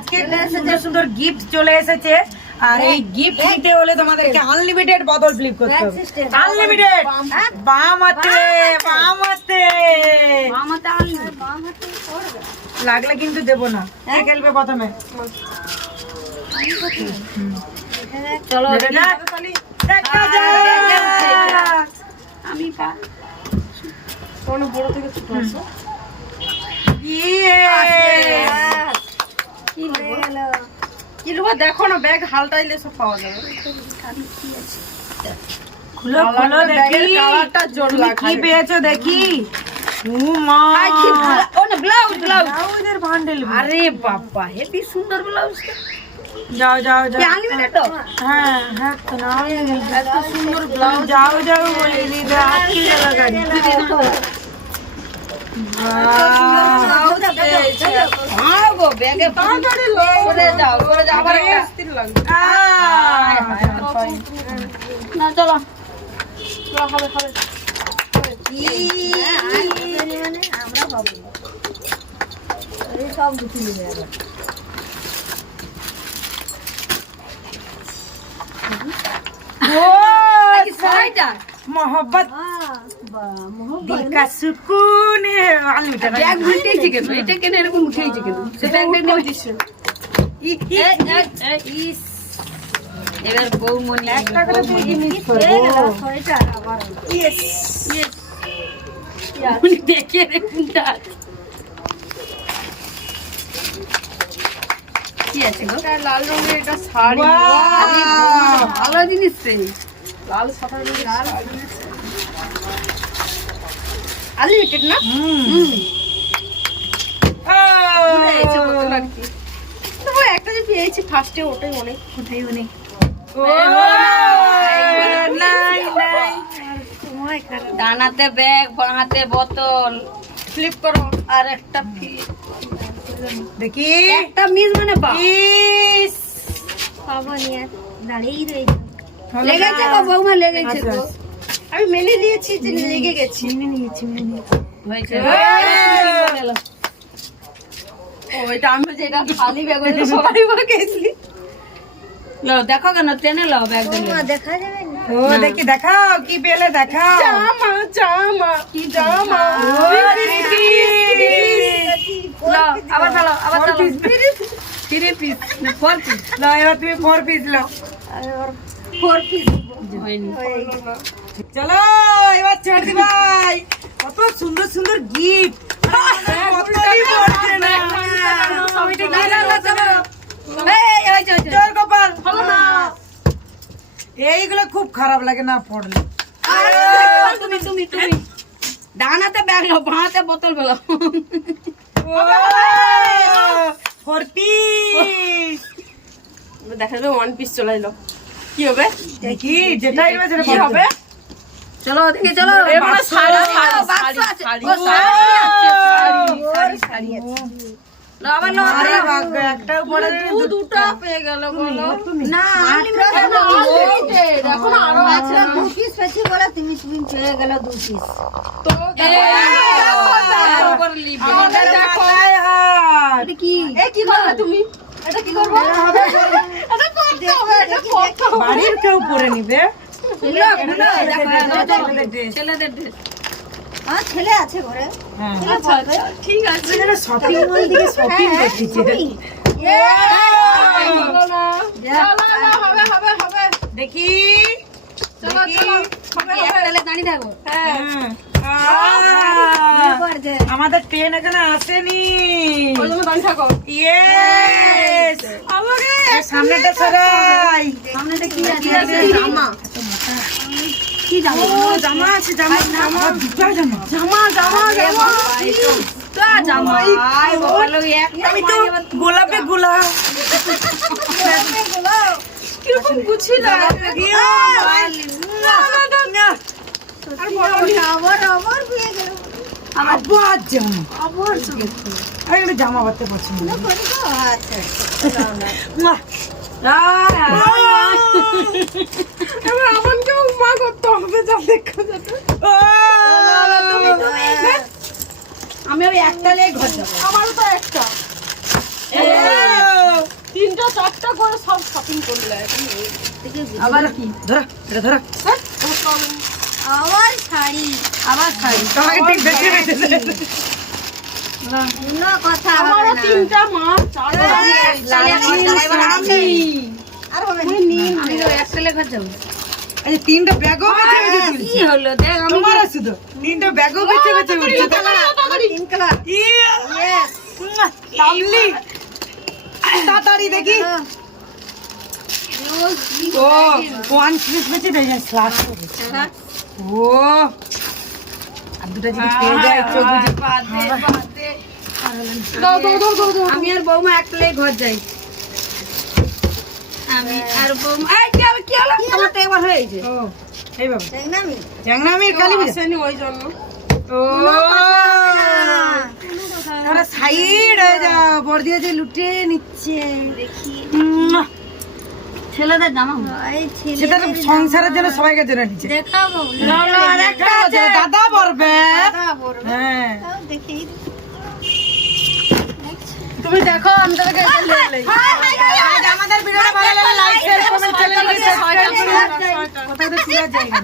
আজকে সুন্দর সুন্দর গিফট চলে এসেছে আর এই গিফট নিতে হলে তোমাদেরকে আনলিমিটেড বোতল ফ্লিপ করতে হবে। আনলিমিটেড বামাতে লাগলে কিন্তু দেবো না। কে খেলবে প্রথমে? চলো দেখা যাক। আমি বড় থেকে ছোট আসো। কি নেবো দেখো না, ব্যাগ হালটাইলে সব পাওয়া যাবে। খুলো খুলো দেখি কালারটা জোর তুমি লাগছে। কি পেয়েছো দেখি। ও মা ও না ব্লাউজ ব্লাউজের বান্ডেল। আরে বাবা হেভি সুন্দর ব্লাউজ। যাও যাও যাও। আনলিমিটেড তো? হ্যাঁ হ্যাঁ তো না এত সুন্দর ব্লাউজ। যাও যাও বলে দিদা আজকে গেল গাড়ি। হ্যাঁ গো ব্যাগে তাড়াতাড়ি সরে যাও আবার একটা স্থির লাগবে। না চলো হবে আমরা পাবো সব গুছি নেবে আবার मोहब्बत दिल का सुकून है। ব্যাগ উল্টেইছে কেন? এটা কেন এরকম উঠেইছে কেন? সেটা ব্যাগ নিয়ে দিছে। এবার বৌমনি একটা করে তুই জিনিস সোয়েটার আবার উনি দেখে রে কোনটা কি আছে গো? এটা লাল রঙের একটা শাড়ি। আরে ভালো জিনিস রে। লাল সাদা রঙের শাড়ি। আনলিমিটেড না? পেয়েছে বোতল আর কি। তবু একটা যে পেয়েছি ফার্স্টে ওটাই অনেক। ডানাতে ব্যাগ বাঁহাতে বোতল ফ্লিপ করো আর একটা ফ্লিপ দেখি একটা মিস মানে বা পাবো নিয়ে দাঁড়িয়েই রয়েছে লেগেছে গো বৌমা লেগেছে আচ্ছা, গো আমি মেনে নিয়েছি যে লেগে গেছি হয়েছে ও এটা আমি যেটা খালি ব্যাগ ওটা সবাই বকেছি লও দেখো কেন টেনে লও ব্যাগ মা দেখা যাবে না ও দেখি দেখাও কি পেলে দেখাও। জামা কি জামা লও আবার চালো আবার চালো 3 পিস না 4 পিস লাও এবার তুমি 4 পিস লাও। ফোর পিস হয়নি চলো এবার ছেড়ে দি ভাই। কত সুন্দর সুন্দর গিফট কতই পড়ছে না। চল গোপাল এইগুলো খুব খারাপ লাগে না পড়লে। তুমি ডানাতে ব্যাগ লো বাঁহাতে বোতল বেলো 4 পিস দেখা যাবে 1 পিস চলে এলো কি হবে দেখি যেটা এবার যেটা কি হবে চলো দেখি চলো এবার শাড়ি শাড়ি আবার লো আরে ভাগ্য একটাও পড়ে দুটো পেয়ে গেল বলো না এখন আরো আছে দু পিস পেয়েছি বলে তুমি পেয়ে গেল 2 পিস তো আমাদের দেখো এটা কি কি করবে তুমি এটা কি করবে এটা করতে হবে এটা করতে হবে বাড়ির কেউ পরে নিবে। ছেলেদের ড্রেস আমার ছেলে আছে ঘরে হ্যাঁ আচ্ছা ঠিক আছে শপিং মল থেকে শপিং করতেছি। হবে দেখি চলো চলো একটালে দাঁড়িয়ে থাকো আমাদের ট্রেন এখানে আসেনি। ওই জন্য দাঁড়িয়ে থাকো ইয়েস আমারে সামনেটা সরাই। সামনেটা কি আছে জামা কি জামা? জামা আছে জামা জামা দুটো জামা জামা জামা জামা তো জামা আই বলো একটা আমি তো গোলাপে গোলাপ কিরকম গুছিয়ে আবার পেয়ে গেল আবার জামা আবার আমি জামা পরতে পছন্দ আমাকে উমা করতে হবে যা দেখা যাবে আমি ওই একটা লেগে ঘর যাবো আমারও তো একটা তিনটা চারটা করে সব শপিং করলে এখন আবার কি ধরো এটা ধরো আবার শাড়ি আবার শাড়ি তোমাকে ঠিক বেঁচে বেঁচে কোনো কথা হবে আমারও না। তিনটা মাছ চারটা আর হবে না। একটা লেখা যাবে এই তিনটা ব্যাগও বেঁচে বেঁচে তুলছি কি হলো দেখ আমি তোমার আছে তো তিনটা ব্যাগও বেঁচে বেঁচে উঠছে তিন কালার লাভলি তাড়াতাড়ি দেখি ও ওয়ান পিস বেঁচে দেয় স্লাশ ও আর দুটো জিনিস পেয়ে যায় চোখ বুঝে আমি আর বৌমা একলে ঘর যাই আমি আর বৌমা এই কি হলো আমার তো একবার হয়েছে ও এই বাবা দেখনামি জ্যাংনামির কালি বিজা আসেনি ওই জন্য ও তোরা সাইড হয়ে যাও বর্দিয়া যে লুটে নিচ্ছে দেখি উম্মা। ছেলেদের জামা এই ছেলে সেটা তো সংসারের জন্য সবাইকে জন্য নিচ্ছে দেখাবো আরেকটা আছে দাদা পড়বে বড় হ্যাঁ দেখি তুমি দেখো আমি তোকে আজ আমাদের ভিডিওটা ভালো লাগলে লাইক শেয়ার কমেন্ট চ্যানেলকে সাবস্ক্রাইব করুন কোথাও তো চলে যায়নি